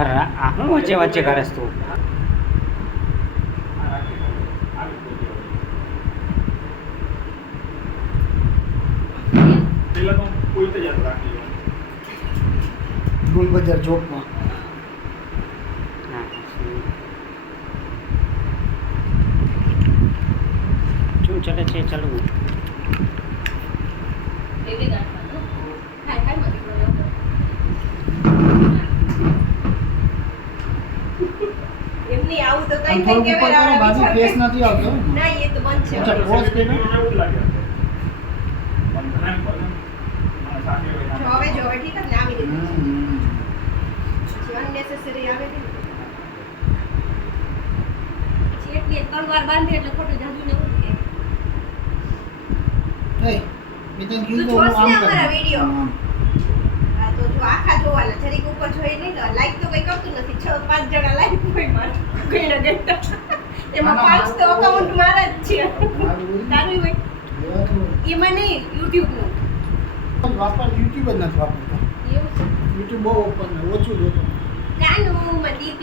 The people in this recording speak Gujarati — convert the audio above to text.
અરે આ હું વચ્ચે વચ્ચે કરસ તું પેલા તો કોઈ તો યાદ રાખી ગુલ બજાર ચોકમાં શું ચાલે છે ચાલુ એમની આવું તો કઈ થોડું કઈ ઉપર કરો બાજુ કેસ નથી આવતો ના એ તો બંધ છે અચ્છા પોઝ કે એવું જ લાગે પણ ઘણા પર સાથે જો હવે ઠીક જ ને આવી રીતે પછી અનનેસેસરી આવે છે પછી એટલી ત્રણ વાર બાંધે એટલે ખોટું જાજુ ને એવું કે એ મિતન તું કીધું તો જોશ હું ને આમ અમારા કરું વિડિયો આમ. હા તો જો આખા જોવાના જરીક ઉપર જોઈ નહીં તો લાઈક તો કઈ કરતું નથી 6-5 જણા લાઈક કોઈ માર કોઈના ગેટા એમાં ના, 5 તો મારું અકાઉન્ટ મારા જ છે મારું હોય. તારું હોય એવા તો એમાં નહીં YouTube નું વાપર YouTube જ નથી વાપરતા એવું છે YouTube બહુ ઓપન ઓછું જ હતું કાનું મતી